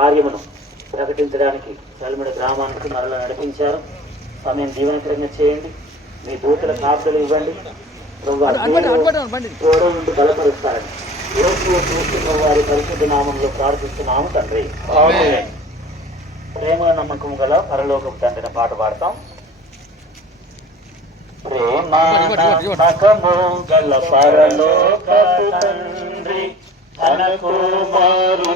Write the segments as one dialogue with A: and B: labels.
A: కార్యమును ప్రకటించడానికి చలిమిడి గ్రామానికి మరల నడిపించారు. సమయం దీవనకరంగా చేయండి. మీ దూతల కాపులు ఇవ్వండి. తోడు నుండి బలపరుస్తారని. వారి పరిశుద్ధ నామంలో ప్రార్థిస్తున్నాము తండ్రి. ప్రేమ నమ్మకం గల పరలోకపు తండ్రిన పాట పాడతాం. ప్రేమ నమ్మకము గల పరలోక తండ్రి తన కుమారుని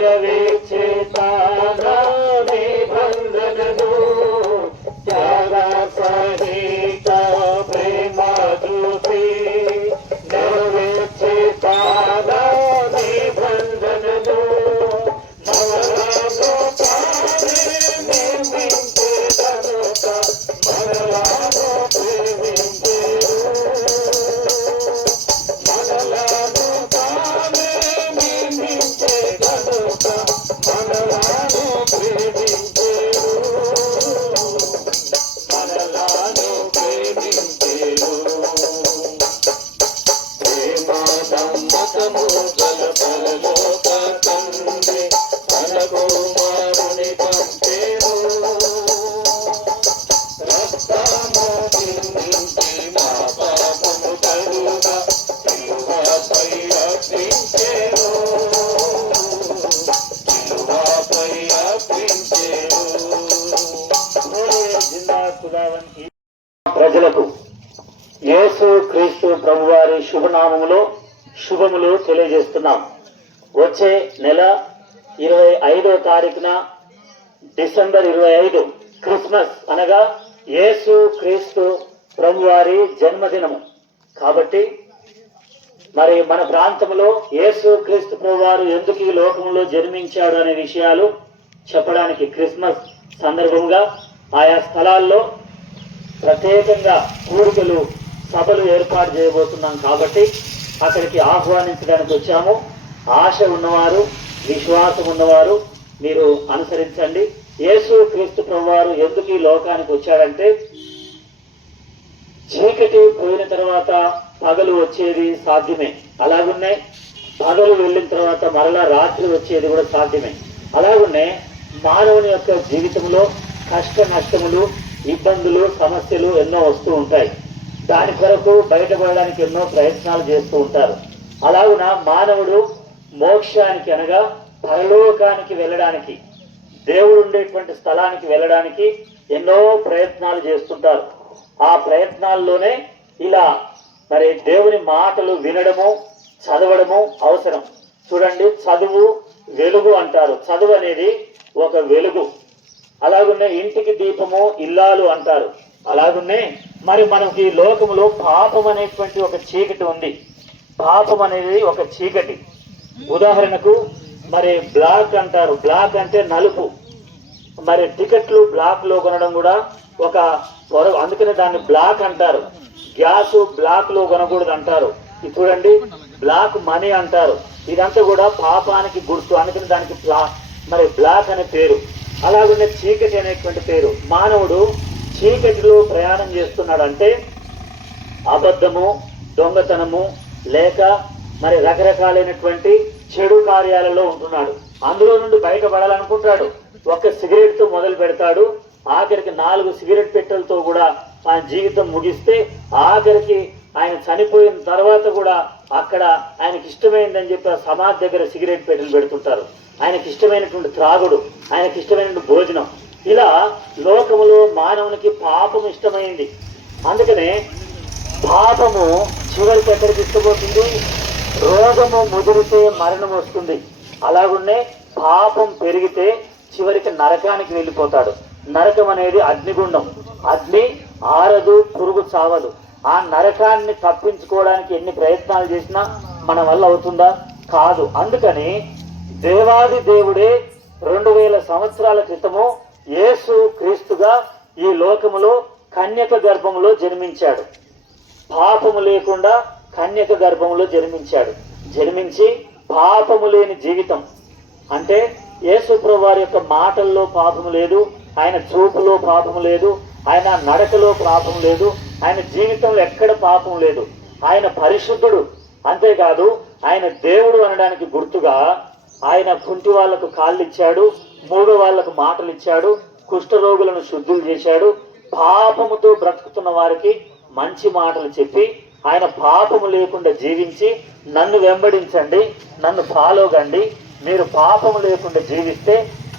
A: भैरवे ప్రజలకు యేసు క్రీస్తు ప్రభువారి శుభనామములో శుభములు తెలియజేస్తున్నాం. వచ్చే నెల ఇరవై ఐదో తారీఖున డిసెంబర్ ఇరవై ఐదు క్రిస్మస్ అనగా యేసు క్రీస్తు ప్రభువారి జన్మదినము. కాబట్టి మరి మన ప్రాంతంలో యేసు క్రీస్తు ప్రభువారు ఎందుకు ఈ లోకంలో జన్మించాడు అనే విషయాలు చెప్పడానికి క్రిస్మస్ సందర్భంగా ఆయా స్థలాల్లో ప్రత్యేకంగా కూడికలు సభలు ఏర్పాటు చేయబోతున్నాం కాబట్టి అక్కడికి ఆహ్వానించడానికి వచ్చాము. ఆశ ఉన్నవారు విశ్వాసం ఉన్నవారు మీరు అనుసరించండి. యేసు క్రీస్తు ప్రభువారు ఎందుకు ఈ లోకానికి వచ్చాడంటే చీకటి పోయిన తర్వాత పగలు వచ్చేది సాధ్యమే. అలాగున్నే పగలు వెళ్ళిన తర్వాత మరలా రాత్రి వచ్చేది కూడా సాధ్యమే. అలాగున్నే మానవుని యొక్క జీవితంలో కష్ట నష్టములు ఇబ్బందులు సమస్యలు ఎన్నో వస్తూ ఉంటాయి. దాని కొరకు బయటపడడానికి ఎన్నో ప్రయత్నాలు చేస్తూ ఉంటారు. అలాగున మానవుడు మోక్షానికి అనగా పరలోకానికి వెళ్ళడానికి దేవుడు ఉండేటువంటి స్థలానికి వెళ్ళడానికి ఎన్నో ప్రయత్నాలు చేస్తుంటారు. ఆ ప్రయత్నాల్లోనే ఇలా మరి దేవుని మాటలు వినడము చదవడము అవసరం. చూడండి చదువు వెలుగు అంటారు. చదువు అనేది ఒక వెలుగు. అలాగున్నే ఇంటికి దీపము ఇల్లాలు అంటారు. అలాగున్నే మరి మనకి ఈ లోకములో పాపం అనేటువంటి ఒక చీకటి ఉంది. పాపం అనేది ఒక చీకటి. ఉదాహరణకు మరి బ్లాక్ అంటారు. బ్లాక్ అంటే నలుపు. మరి టికెట్లు బ్లాక్లో కొనడం కూడా ఒక పొర అందుకనే దాన్ని బ్లాక్ అంటారు. గ్యాస్ బ్లాక్లో కొనకూడదు అంటారు. ఇది చూడండి బ్లాక్ మనీ అంటారు. ఇదంతా కూడా పాపానికి గుర్తు. అందుకని దానికి బ్లా మరి బ్లాక్ అనే పేరు. అలాగే చీకటి అనేటువంటి పేరు. మానవుడు చీకటిలో ప్రయాణం చేస్తున్నాడంటే అబద్ధము దొంగతనము లేక మరి రకరకాలైనటువంటి చెడు కార్యాలలో ఉంటున్నాడు. అందులో నుండి బయటపడాలనుకుంటాడు. ఒక సిగరెట్తో మొదలు పెడతాడు. ఆఖరికి నాలుగు సిగరెట్ పెట్టెలతో కూడా ఆయన జీవితం ముగిస్తే ఆఖరికి ఆయన చనిపోయిన తర్వాత కూడా అక్కడ ఆయనకి ఇష్టమైందని చెప్పి ఆ సమాధి దగ్గర సిగరెట్ పెట్టెలు పెడుతుంటారు. ఆయనకి ఇష్టమైనటువంటి త్రాగుడు ఆయనకి ఇష్టమైనటువంటి భోజనం. ఇలా లోక మానవునికి పాపం ఇష్టమైంది. అందుకనే పాపము చివరికి ఎక్కడికి ఇష్టపోతుంది రోగము ముదిరితే మరణం వస్తుంది. అలాగున్నే పాపం పెరిగితే చివరికి నరకానికి వెళ్ళిపోతాడు. నరకం అనేది అగ్నిగుండం. అగ్ని ఆరదు పురుగు చావదు. ఆ నరకాన్ని తప్పించుకోవడానికి ఎన్ని ప్రయత్నాలు చేసినా మన వల్ల అవుతుందా? కాదు. అందుకని దేవాది దేవుడే రెండు వేల సంవత్సరాల క్రితము యేసు క్రీస్తుగా ఈ లోకములో కన్యక గర్భంలో జన్మించాడు. పాపము లేకుండా కన్యక గర్భంలో జన్మించాడు. జన్మించి పాపము లేని జీవితం. అంటే యేసుప్రభు వారి యొక్క మాటల్లో పాపము లేదు ఆయన చూపులో పాపము లేదు ఆయన నడకలో పాపం లేదు ఆయన జీవితంలో ఎక్కడ పాపం లేదు. ఆయన పరిశుద్ధుడు. అంతేకాదు ఆయన దేవుడు అనడానికి గుర్తుగా ఆయన కుంటి వాళ్ళకు కాళ్ళు ఇచ్చాడు మూడు వాళ్ళకు మాటలు ఇచ్చాడు కుష్ఠరోగులను శుద్ధులు చేశాడు. పాపముతో బ్రతుకుతున్న వారికి మంచి మాటలు చెప్పి ఆయన పాపము లేకుండా జీవించి నన్ను వెంబడించండి నన్ను ఫాలో కండి. మీరు పాపము లేకుండా జీవిస్తే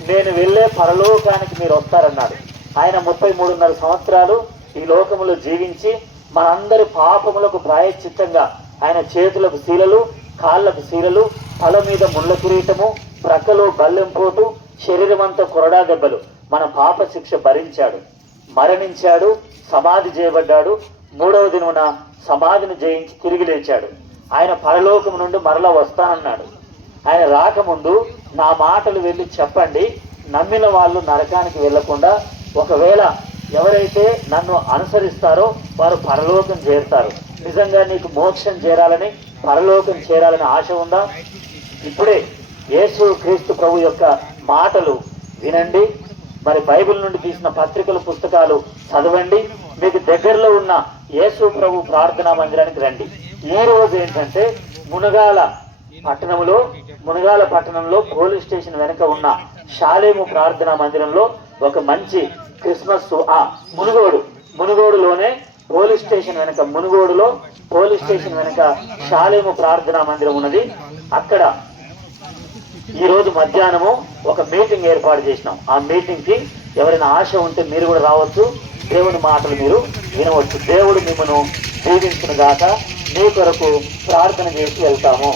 A: నేను వెళ్ళే పరలోకానికి మీరు వస్తారన్నాడు. ఆయన ముప్పై మూడున్నర సంవత్సరాలు ఈ లోకములో జీవించి మనందరి పాపములకు ప్రాయశ్చిత్తంగా ఆయన చేతులకు శీలలు కాళ్ళకు శీలలు తల మీద ముళ్ళ కిరీటము ప్రక్కలో బల్లెంపోటు శరీరమంతా కొరడా దెబ్బలు. మన పాప శిక్ష భరించాడు మరణించాడు సమాధి చేయబడ్డాడు మూడవ దినమున సమాధిని జయించి తిరిగి లేచాడు. ఆయన పరలోకం నుండి మరలా వస్తానన్నాడు. ఆయన రాకముందు నా మాటలు వెళ్ళి చెప్పండి నమ్మిన వాళ్ళు నరకానికి వెళ్ళకుండా ఒకవేళ ఎవరైతే నన్ను అనుసరిస్తారో వారు పరలోకం చేరుతారు. నిజంగా నీకు మోక్షం చేరాలని పరలోకం చేరాలని ఆశ ఉందా? ఇప్పుడే యేసు క్రీస్తు ప్రభు యొక్క మాటలు వినండి. మరి బైబిల్ నుండి తీసిన పత్రికలు పుస్తకాలు చదవండి. మీకు దగ్గరలో ఉన్న యేసు ప్రభు ప్రార్థనా మందిరానికి రండి. ఈ రోజు ఏంటంటే మునగాల పట్టణంలో మునగాల పట్టణంలో పోలీస్ స్టేషన్ వెనుక ఉన్న షాలేము ప్రార్థనా మందిరంలో ఒక మంచి క్రిస్మస్ ఆ మునుగోడు మునుగోడులోనే పోలీస్ స్టేషన్ వెనుక మునుగోడులో పోలీస్ స్టేషన్ వెనుక షాలేము ప్రార్థనా మందిరం ఉన్నది. అక్కడ ఈరోజు మధ్యాహ్నము ఒక మీటింగ్ ఏర్పాటు చేసినాం. ఆ మీటింగ్కి ఎవరైనా ఆశ ఉంటే మీరు కూడా రావచ్చు. దేవుని మాటలు మీరు వినవచ్చు. దేవుడు మిమ్మను దీవించిన గాక మీ కొరకు ప్రార్థన చేసి వెళ్తాము.